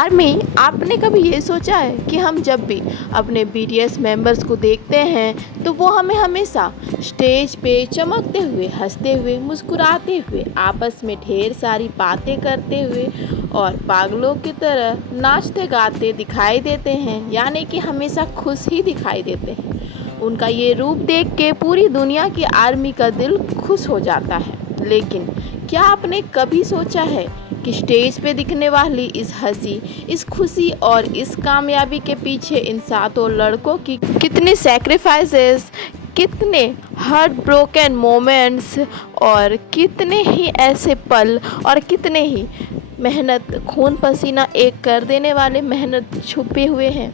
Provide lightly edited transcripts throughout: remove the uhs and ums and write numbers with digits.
Army, आपने कभी ये सोचा है कि हम जब भी अपने बीटीएस मेंबर्स को देखते हैं तो वो हमें हमेशा स्टेज पे चमकते हुए, हंसते हुए, मुस्कुराते हुए, आपस में ढेर सारी बातें करते हुए और पागलों की तरह नाचते गाते दिखाई देते हैं, यानी कि हमेशा खुश ही दिखाई देते हैं। उनका ये रूप देख के पूरी दुनिया की आर्मी का दिल खुश हो जाता है। लेकिन क्या आपने कभी सोचा है कि स्टेज पे दिखने वाली इस हंसी, इस खुशी और इस कामयाबी के पीछे इन सातों लड़कों की कितने सैक्रिफाइसेस, कितने हार्ट ब्रोकन मोमेंट्स और कितने ही ऐसे पल और कितने ही मेहनत, खून पसीना एक कर देने वाले मेहनत छुपे हुए हैं।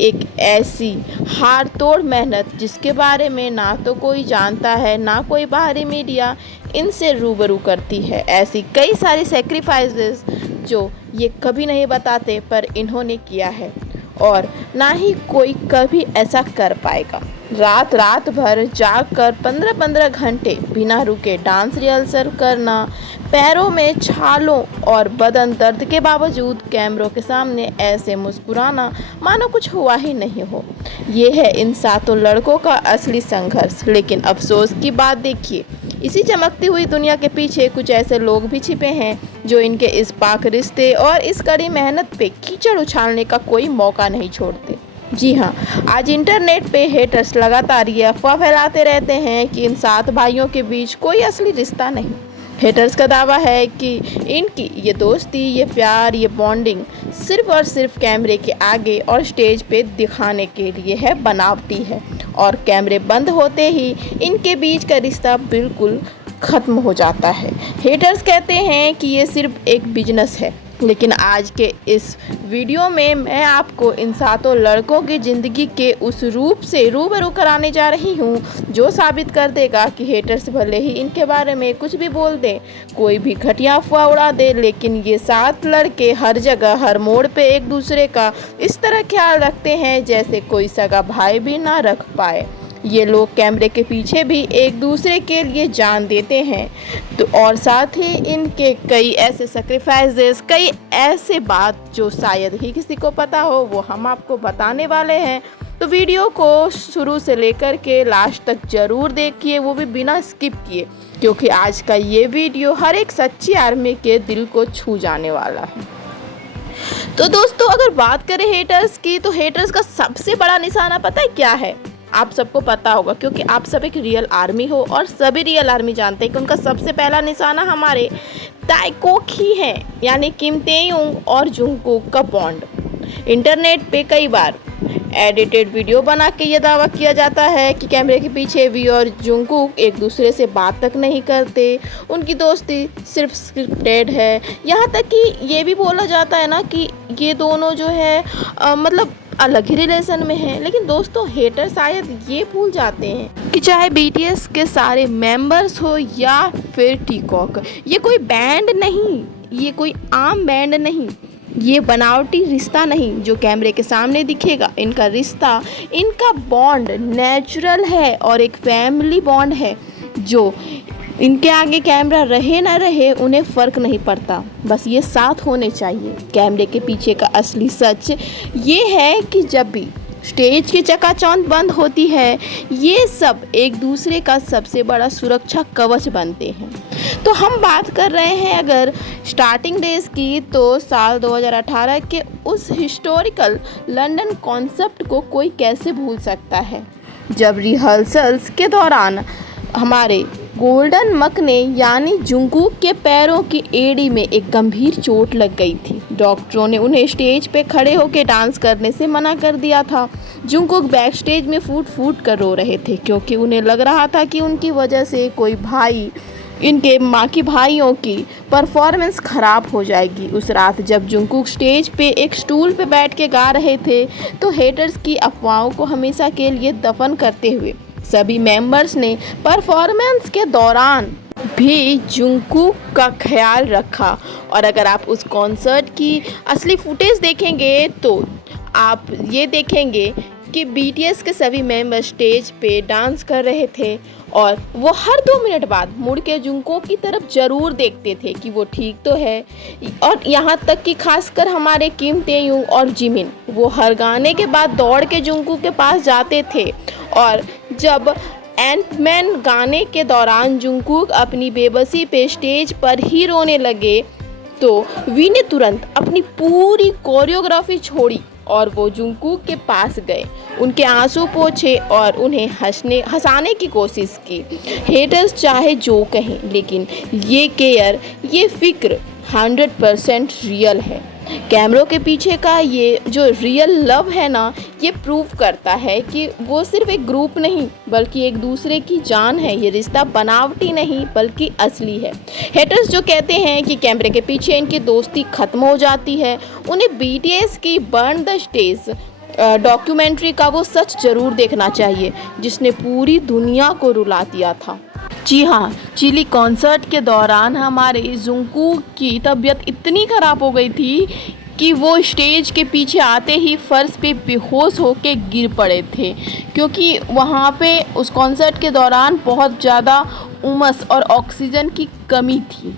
एक ऐसी हार तोड़ मेहनत जिसके बारे में ना तो कोई जानता है, ना कोई बाहरी मीडिया इनसे रूबरू करती है। ऐसी कई सारी सैक्रिफाइसेस जो ये कभी नहीं बताते, पर इन्होंने किया है और ना ही कोई कभी ऐसा कर पाएगा। रात रात भर जाग कर 15-15 घंटे बिना रुके डांस रिहर्सल करना, पैरों में छालों और बदन दर्द के बावजूद कैमरों के सामने ऐसे मुस्कुराना मानो कुछ हुआ ही नहीं हो। ये है इन सातों लड़कों का असली संघर्ष। लेकिन अफसोस की बात देखिए, इसी चमकती हुई दुनिया के पीछे कुछ ऐसे लोग भी छिपे हैं जो इनके इस पाक रिश्ते और इस कड़ी मेहनत पे कीचड़ उछालने का कोई मौका नहीं छोड़ते। जी हाँ, आज इंटरनेट पे हेटर्स लगातार ये अफवाह फैलाते रहते हैं कि इन 7 भाइयों के बीच कोई असली रिश्ता नहीं। हेटर्स का दावा है कि इनकी ये दोस्ती, ये प्यार, ये बॉन्डिंग सिर्फ और सिर्फ कैमरे के आगे और स्टेज पे दिखाने के लिए है, बनावटी है और कैमरे बंद होते ही इनके बीच का रिश्ता बिल्कुल ख़त्म हो जाता है। हेटर्स कहते हैं कि ये सिर्फ एक बिजनेस है। लेकिन आज के इस वीडियो में मैं आपको इन सातों लड़कों की ज़िंदगी के उस रूप से रूबरू कराने जा रही हूँ जो साबित कर देगा कि हेटर्स भले ही इनके बारे में कुछ भी बोल दें, कोई भी घटिया अफवाह उड़ा दे, लेकिन ये 7 लड़के हर जगह, हर मोड़ पे एक दूसरे का इस तरह ख्याल रखते हैं जैसे कोई सगा भाई भी ना रख पाए। ये लोग कैमरे के पीछे भी एक दूसरे के लिए जान देते हैं। तो और साथ ही इनके कई ऐसे सैक्रिफाइसेस, कई ऐसे बात जो शायद ही किसी को पता हो, वो हम आपको बताने वाले हैं। तो वीडियो को शुरू से लेकर के लास्ट तक ज़रूर देखिए, वो भी बिना स्किप किए, क्योंकि आज का ये वीडियो हर एक सच्ची आर्मी के दिल को छू जाने वाला है। तो दोस्तों, अगर बात करें हेटर्स की, तो हेटर्स का सबसे बड़ा निशाना पता है क्या है? आप सबको पता होगा, क्योंकि आप सब एक रियल आर्मी हो और सभी रियल आर्मी जानते हैं कि उनका सबसे पहला निशाना हमारे ताइकोक ही है, यानी किम तेयुंग और जुंगकुक का बॉन्ड। इंटरनेट पे कई बार एडिटेड वीडियो बना के ये दावा किया जाता है कि कैमरे के पीछे वी और जुंगकुक एक दूसरे से बात तक नहीं करते, उनकी दोस्ती सिर्फ स्क्रिप्टेड है। यहाँ तक कि ये भी बोला जाता है ना कि ये दोनों जो है मतलब अलग ही रिलेशन में हैं। लेकिन दोस्तों, हेटर शायद ये भूल जाते हैं कि चाहे बीटीएस के सारे मेंबर्स हो या फिर टीकॉक, ये कोई बैंड नहीं, ये कोई आम बैंड नहीं, ये बनावटी रिश्ता नहीं जो कैमरे के सामने दिखेगा। इनका रिश्ता, इनका बॉन्ड नेचुरल है और एक फैमिली बॉन्ड है जो इनके आगे कैमरा रहे ना रहे उन्हें फ़र्क नहीं पड़ता, बस ये साथ होने चाहिए। कैमरे के पीछे का असली सच ये है कि जब भी स्टेज की चकाचौंध बंद होती है, ये सब एक दूसरे का सबसे बड़ा सुरक्षा कवच बनते हैं। तो हम बात कर रहे हैं अगर स्टार्टिंग डेज की, तो साल 2018 के उस हिस्टोरिकल लंदन कॉन्सेप्ट को कोई कैसे भूल सकता है, जब रिहर्सल्स के दौरान हमारे गोल्डन मक ने यानी जुंगकुक के पैरों की एड़ी में एक गंभीर चोट लग गई थी। डॉक्टरों ने उन्हें स्टेज पे खड़े होकर डांस करने से मना कर दिया था। जुंगकुक बैक स्टेज में फूट फूट कर रो रहे थे, क्योंकि उन्हें लग रहा था कि उनकी वजह से कोई भाई, इनके माँ की भाइयों की परफॉर्मेंस ख़राब हो जाएगी। उस रात जब जुंगकुक स्टेज पे एक स्टूल पे बैठ के गा रहे थे, तो हेटर्स की अफवाहों को हमेशा के लिए दफन करते हुए सभी मेंबर्स ने परफॉर्मेंस के दौरान भी जुंगकुक का ख्याल रखा। और अगर आप उस कॉन्सर्ट की असली फुटेज देखेंगे तो आप ये देखेंगे कि बीटीएस के सभी मेंबर स्टेज पे डांस कर रहे थे और वो हर 2 मिनट बाद मुड़ के जुंगकोक की तरफ ज़रूर देखते थे कि वो ठीक तो है। और यहाँ तक कि खासकर हमारे किम टेयुंग और जिमिन, वो हर गाने के बाद दौड़ के जुंगकोक के पास जाते थे। और जब एंटमैन गाने के दौरान जुंगकोक अपनी बेबसी पे स्टेज पर ही रोने लगे तो वी ने तुरंत अपनी पूरी कोरियोग्राफी छोड़ी और वो जुंगकोक के पास गए, उनके आंसू पोंछे और उन्हें हंसाने की कोशिश की। हेटर्स चाहे जो कहें, लेकिन ये केयर, ये फिक्र 100% रियल है। कैमरों के पीछे का ये जो रियल लव है ना, ये प्रूव करता है कि वो सिर्फ एक ग्रुप नहीं बल्कि एक दूसरे की जान है। ये रिश्ता बनावटी नहीं बल्कि असली है। हेटर्स जो कहते हैं कि कैमरे के पीछे इनकी दोस्ती खत्म हो जाती है, उन्हें बीटीएस की बर्न द स्टेज डॉक्यूमेंट्री का वो सच जरूर देखना चाहिए जिसने पूरी दुनिया को रुला दिया था। जी हाँ, चिली कॉन्सर्ट के दौरान हमारे जुंगकोक की तबीयत इतनी ख़राब हो गई थी कि वो स्टेज के पीछे आते ही फर्श पे बेहोश होके गिर पड़े थे, क्योंकि वहाँ पे उस कॉन्सर्ट के दौरान बहुत ज़्यादा उमस और ऑक्सीजन की कमी थी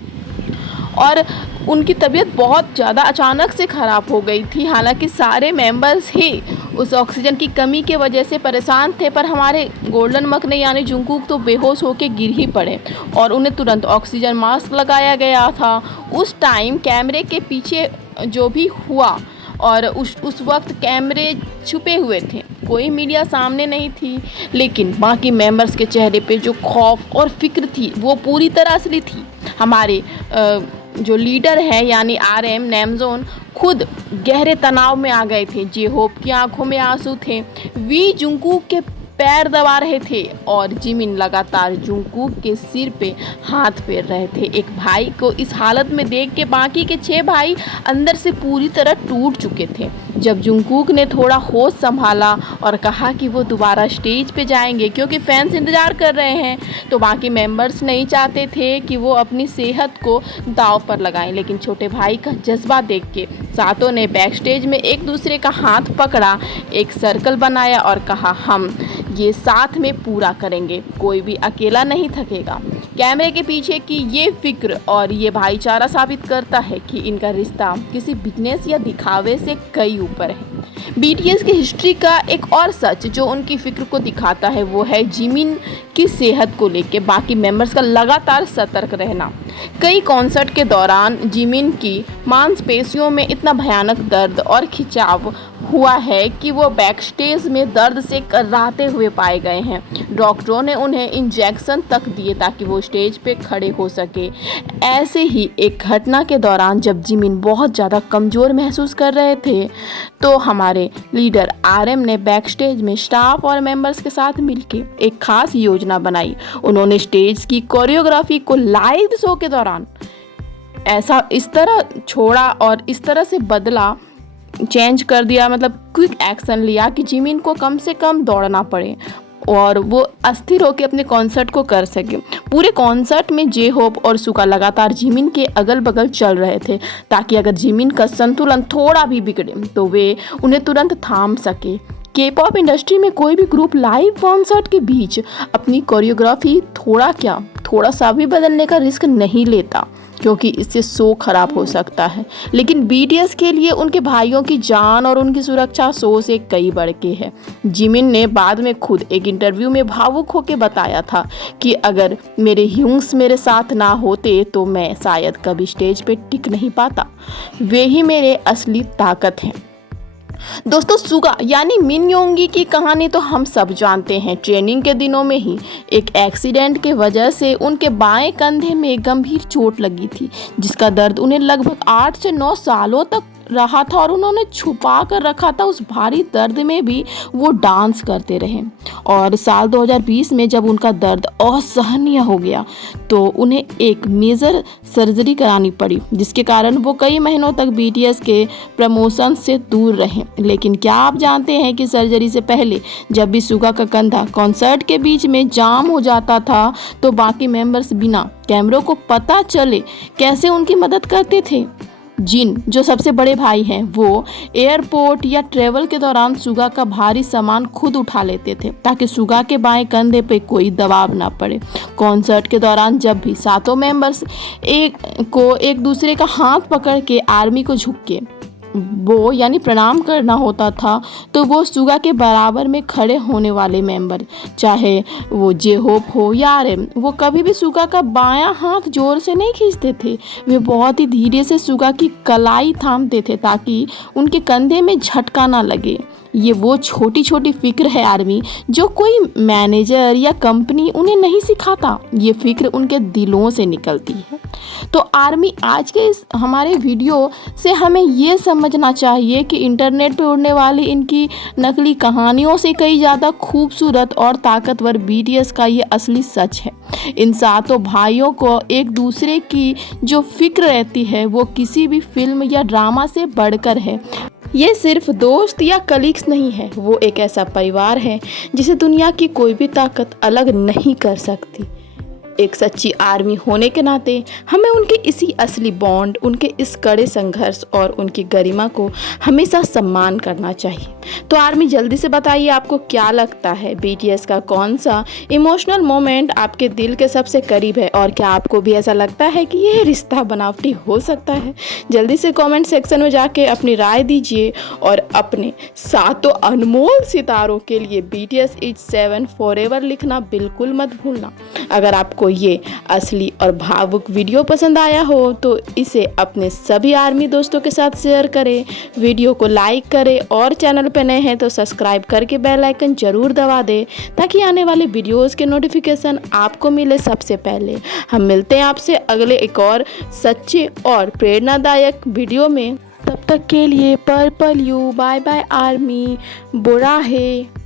और उनकी तबीयत बहुत ज़्यादा अचानक से ख़राब हो गई थी। हालांकि सारे मेंबर्स ही उस ऑक्सीजन की कमी के वजह से परेशान थे, पर हमारे गोल्डन मकने यानी जुंगकोक तो बेहोश होकर गिर ही पड़े और उन्हें तुरंत ऑक्सीजन मास्क लगाया गया था। उस टाइम कैमरे के पीछे जो भी हुआ और उस वक्त कैमरे छुपे हुए थे, कोई मीडिया सामने नहीं थी, लेकिन बाकी मेंबर्स के चेहरे पे जो खौफ और फिक्र थी वो पूरी तरह असली थी। हमारे जो लीडर है यानी आरएम नैमजोन खुद गहरे तनाव में आ गए थे। जे होप की आंखों में आंसू थे। वी जुंगकोक के पैर दबा रहे थे और जिमिन लगातार जुंगकोक के सिर पे हाथ फेर रहे थे। एक भाई को इस हालत में देख के बाकी के 6 भाई अंदर से पूरी तरह टूट चुके थे। जब जुंगकोक ने थोड़ा होश संभाला और कहा कि वो दोबारा स्टेज पे जाएंगे क्योंकि फैंस इंतज़ार कर रहे हैं, तो बाकी मेंबर्स नहीं चाहते थे कि वो अपनी सेहत को दांव पर लगाएं। लेकिन छोटे भाई का जज्बा देख के सातों ने बैक स्टेज में एक दूसरे का हाथ पकड़ा, एक सर्कल बनाया और कहा, हम ये साथ में पूरा करेंगे, कोई भी अकेला नहीं थकेगा। कैमरे के पीछे की ये फिक्र और ये भाईचारा साबित करता है कि इनका रिश्ता किसी बिजनेस या दिखावे से कई ऊपर है। बीटीएस की हिस्ट्री का एक और सच जो उनकी फिक्र को दिखाता है वो है जिमिन की सेहत को लेकर बाकी मेंबर्स का लगातार सतर्क रहना। कई कॉन्सर्ट के दौरान जिमिन की मांसपेशियों में इतना भयानक दर्द और खिंचाव हुआ है कि वो बैक स्टेज में दर्द से कर्राते हुए पाए गए हैं। डॉक्टरों ने उन्हें इंजेक्शन तक दिए ताकि वो स्टेज पे खड़े हो सके। ऐसे ही एक घटना के दौरान जब जिमिन बहुत ज़्यादा कमज़ोर महसूस कर रहे थे तो हमारे लीडर आरएम ने बैक स्टेज में स्टाफ और मेंबर्स के साथ मिलकर एक खास योजना बनाई। उन्होंने स्टेज की कोरियोग्राफी को लाइव शो के दौरान इस तरह छोड़ा और इस तरह से बदला, चेंज कर दिया, मतलब क्विक एक्शन लिया कि जिमिन को कम से कम दौड़ना पड़े और वो अस्थिर होकर अपने कॉन्सर्ट को कर सके। पूरे कॉन्सर्ट में जे होप और सुका लगातार जिमिन के अगल बगल चल रहे थे ताकि अगर जिमिन का संतुलन थोड़ा भी बिगड़े तो वे उन्हें तुरंत थाम सके। के-पॉप इंडस्ट्री में कोई भी ग्रुप लाइव कॉन्सर्ट के बीच अपनी कोरियोग्राफी थोड़ा सा भी बदलने का रिस्क नहीं लेता, क्योंकि इससे शो खराब हो सकता है। लेकिन बीटीएस के लिए उनके भाइयों की जान और उनकी सुरक्षा शो से कई बढ़ के है। जिमिन ने बाद में खुद एक इंटरव्यू में भावुक होकर बताया था कि अगर मेरे ह्यूंग्स मेरे साथ ना होते तो मैं शायद कभी स्टेज पे टिक नहीं पाता। वे ही मेरे असली ताकत हैं। दोस्तों, सुगा यानी मिन योंगी की कहानी तो हम सब जानते हैं। ट्रेनिंग के दिनों में ही एक एक्सीडेंट के वजह से उनके बाएं कंधे में गंभीर चोट लगी थी, जिसका दर्द उन्हें लगभग 8 से 9 सालों तक रहा था और उन्होंने छुपा कर रखा था। उस भारी दर्द में भी वो डांस करते रहे और साल 2020 में जब उनका दर्द असहनीय हो गया तो उन्हें एक मेजर सर्जरी करानी पड़ी, जिसके कारण वो कई महीनों तक बीटीएस के प्रमोशन से दूर रहे। लेकिन क्या आप जानते हैं कि सर्जरी से पहले जब भी सुगा का कंधा कॉन्सर्ट के बीच में जाम हो जाता था तो बाकी मेंबर्स बिना कैमरों को पता चले कैसे उनकी मदद करते थे। जिन जो सबसे बड़े भाई हैं वो एयरपोर्ट या ट्रेवल के दौरान सुगा का भारी सामान खुद उठा लेते थे ताकि सुगा के बाएं कंधे पे कोई दबाव ना पड़े। कॉन्सर्ट के दौरान जब भी सातों मेंबर्स एक दूसरे का हाथ पकड़ के आर्मी को झुक के वो यानी प्रणाम करना होता था तो वो सुगा के बराबर में खड़े होने वाले मेंबर, चाहे वो जे होप हो या आरएम, वो कभी भी सुगा का बायां हाथ जोर से नहीं खींचते थे। वे बहुत ही धीरे से सुगा की कलाई थामते थे ताकि उनके कंधे में झटका ना लगे। ये वो छोटी छोटी फिक्र है आर्मी जो कोई मैनेजर या कंपनी उन्हें नहीं सिखाता, ये फिक्र उनके दिलों से निकलती है। तो आर्मी आज के इस हमारे वीडियो से हमें ये समझना चाहिए कि इंटरनेट पे उड़ने वाली इनकी नकली कहानियों से कई ज़्यादा खूबसूरत और ताकतवर बीटीएस का ये असली सच है। इन सातों भाइयों को एक दूसरे की जो फिक्र रहती है वो किसी भी फिल्म या ड्रामा से बढ़कर है। ये सिर्फ दोस्त या कलीग्स नहीं है, वो एक ऐसा परिवार है जिसे दुनिया की कोई भी ताकत अलग नहीं कर सकती। एक सच्ची आर्मी होने के नाते हमें उनके इसी असली बॉन्ड, उनके इस कड़े संघर्ष और उनकी गरिमा को हमेशा सम्मान करना चाहिए। तो आर्मी जल्दी से बताइए आपको क्या लगता है, बीटीएस का कौन सा इमोशनल मोमेंट आपके दिल के सबसे करीब है और क्या आपको भी ऐसा लगता है कि यह रिश्ता बनावटी हो सकता है? जल्दी से कमेंट सेक्शन में जाके अपनी राय दीजिए और अपने सातों अनमोल सितारों के लिए BTS is 7 फॉरएवर लिखना बिल्कुल मत भूलना। अगर आपको ये असली और भावुक वीडियो पसंद आया हो तो इसे अपने सभी आर्मी दोस्तों के साथ शेयर करें, वीडियो को लाइक करें और चैनल पे नए हैं तो सब्सक्राइब करके बेल आइकन जरूर दबा दें ताकि आने वाले वीडियोस के नोटिफिकेशन आपको मिले सबसे पहले। हम मिलते हैं आपसे अगले एक और सच्चे और प्रेरणादायक वीडियो में। तब तक के लिए purple you, bye bye army, बुरा है।